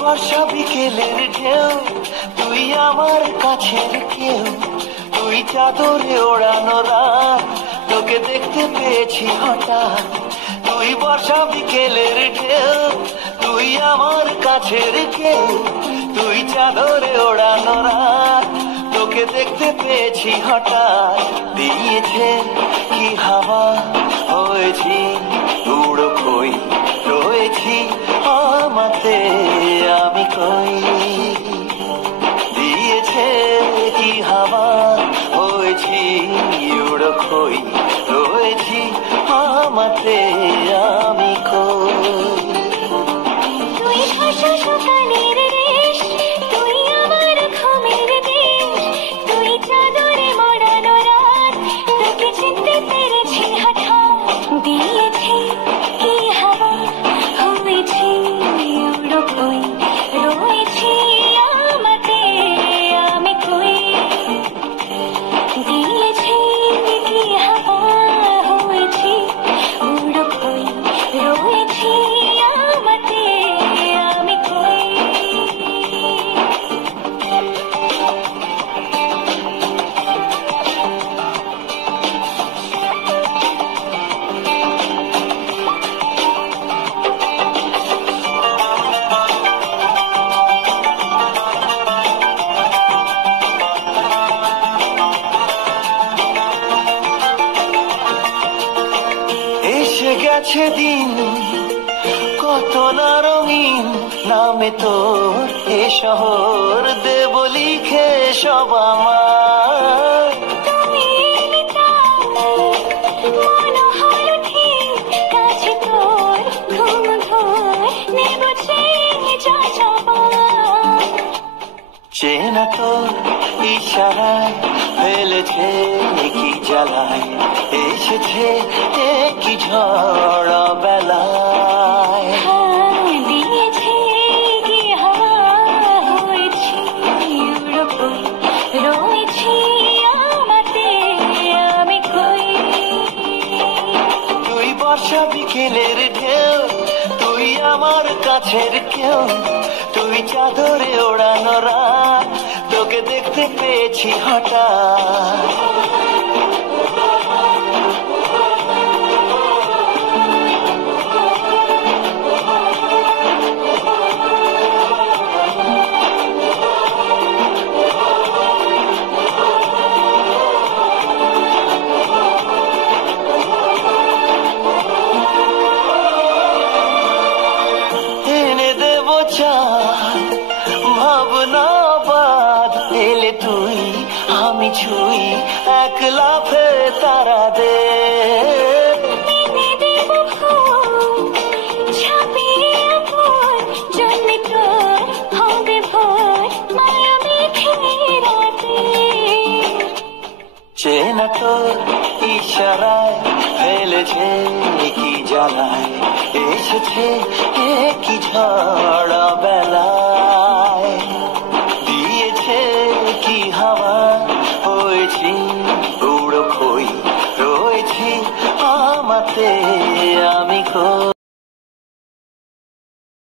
বর্ষা বিকেলের ঢেউ, তুই আমার কাছের কেউ, তুই চাদরে ওড়ানো রাত, তোকে দেখতে পেয়েছি হঠাৎ। তুই বর্ষা বিকেলের ঢেউ, তুই আমার কাছের কেউ, তুই চাদরে ওড়ানো রাত, তোকে দেখতে পেয়েছি হঠাৎ। দিয়েছে কি হাওয়া, হয়েছি উড়ো খই, রয়েছি আমাতে আমি কই। দিয়েছে কি হাওয়া, হয়েছি উড়ো খই, রয়েছি আমাতে আমি কই। তুই ভাষা সকালের রেশ, তুই আমার ঘুমের দেশ, তুই চাদরে মোড়ানো রাত, তোকে চিনতে পেরেছি হঠাৎ। দিয়েছি কি হাওয়া, হয়েছি উড়ো খই, রয়েছি আমাতে আমি কই। দিয়েছি কি হাওয়া, হয়েছি উড়ো খই, রয়েছি আমাতে আমি কই। এসে গেছে দিন কত না রঙিন, নামে তোর এ শহর দেব লিখে সব আমার। তুমি মনে হলো ঠিক, কাছে তোর ঘুম ঘোর নেব চেয়ে যা সবার। চেনা তোর ইশারায় ফেলেছে কি জ্বালায়, এসেছে কি ঝড় বেলায়। দিয়েছে কি হাওয়া, হয়েছি উড়ো খই, রয়েছি আমাতে আমি কই। তুই বর্ষা বিকেলের ঢেউ, তুই আমার কাছের কেউ, তুই চাদরে ওড়ানো রাত, তোকে দেখতে পেয়েছি হঠাৎ। এনে দেব চাঁদ, ভাবনা বাদ, এলে তুই আমি ছুই, এক লাফে তারা দে। এনে দেব ফুল, ছাপিয়ে ফুল, জন্মে তোর হবে ভোর, মায়া মেঘে রাতে। চেনা তোর ইশারায় ফেলেছে কি জ্বালায়, এসেছে কি ঝড় বেলায়। দিয়েছে কি হাওয়া, হয়েছি উড়ো খই, রয়েছি আমাতে আমি কই।